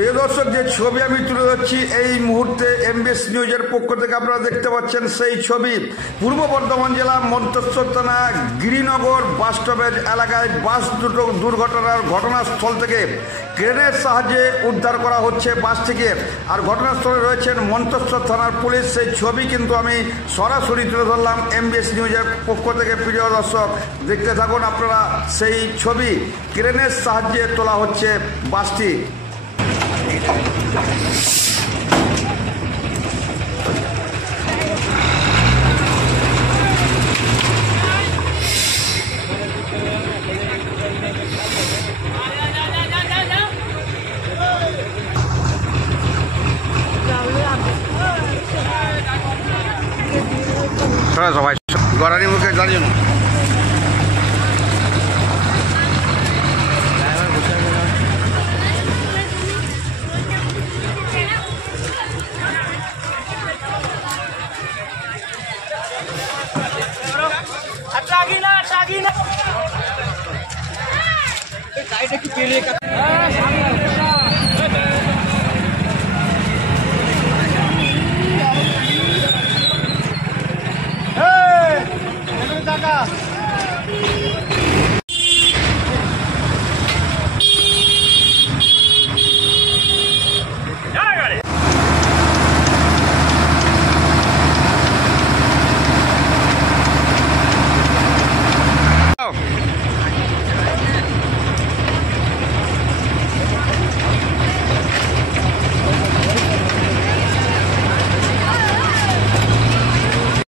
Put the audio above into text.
প্রিয় দর্শক, যে ছবি আমি তুলে ধরছি এই মুহূর্তে এমবিএস নিউজের পক্ষ থেকে আপনারা দেখতে পাচ্ছেন সেই ছবি। পূর্ব বর্ধমান জেলা মন্তেশ্বর থানা গিরিনগর বাস স্টপেজ এলাকায় বাস দুটো দুর্ঘটনার ঘটনাস্থল থেকে ক্রেনের সাহায্যে উদ্ধার করা হচ্ছে বাসটিকে। আর ঘটনাস্থলে রয়েছেন মন্তেশ্বর থানার পুলিশ। সেই ছবি কিন্তু আমি সরাসরি তুলে ধরলাম এমবিএস নিউজের পক্ষ থেকে। প্রিয় দর্শক, দেখতে থাকুন আপনারা সেই ছবি। ক্রেনের সাহায্যে তোলা হচ্ছে বাসটি। সবাই গড়ানি মুখে দাঁড়িয়ে টাকা